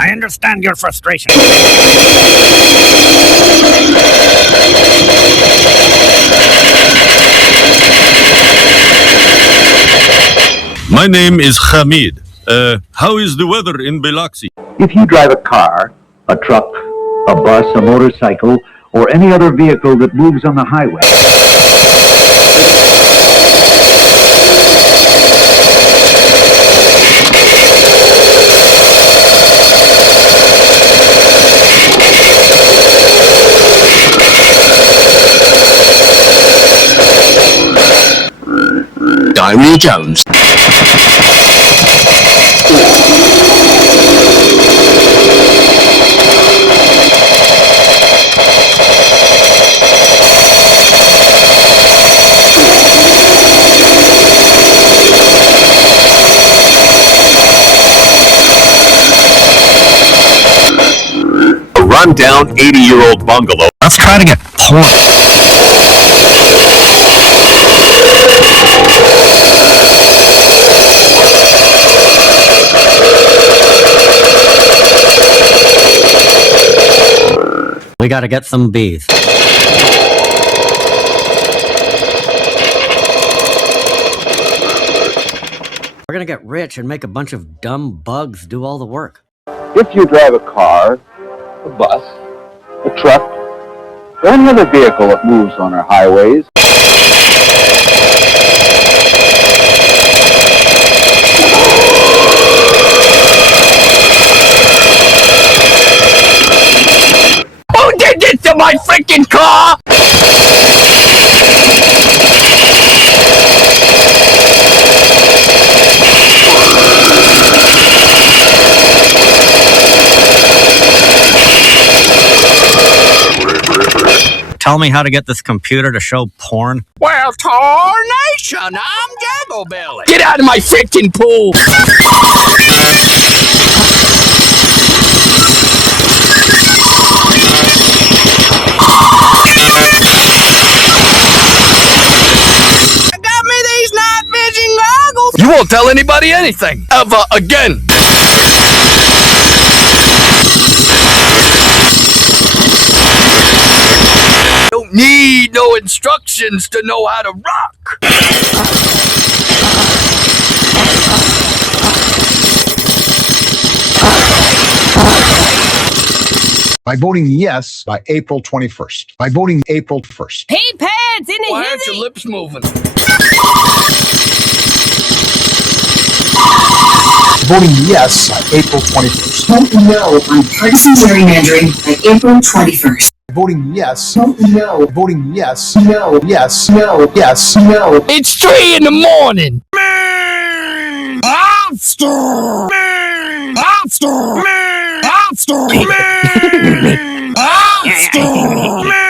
I understand your frustration. My name is Hamid. How is the weather in Biloxi? If you drive a car, a truck, a bus, a motorcycle, or any other vehicle that moves on the highway, Diary Jones. A rundown 80-year-old bungalow. Let's try to get porn. We gotta get some bees. We're gonna get rich and make a bunch of dumb bugs do all the work. if you drive a car, a bus, a truck, or any other vehicle that moves on our highways, Who did this to my freaking car? Tell me how to get this computer to show porn. Well, tarnation, I'm Jiggle Belly. Get out of my freaking pool. I got me these night vision goggles. You won't tell anybody anything. Ever again. Don't need no instructions to know how to rock. By voting yes by April 21st. By voting April 1st. Hey, pads in a Why aren't hizzy. your lips moving? Voting yes by April 21st. Vote no on partisan gerrymandering by April 21st. Voting yes. Vote no. Voting yes. No. Yes. No. Yes. No. It's 3 in the morning. Maine! Lobster! Maine! Lobster! Maine! Lobster! Maine! Lobster! Maine!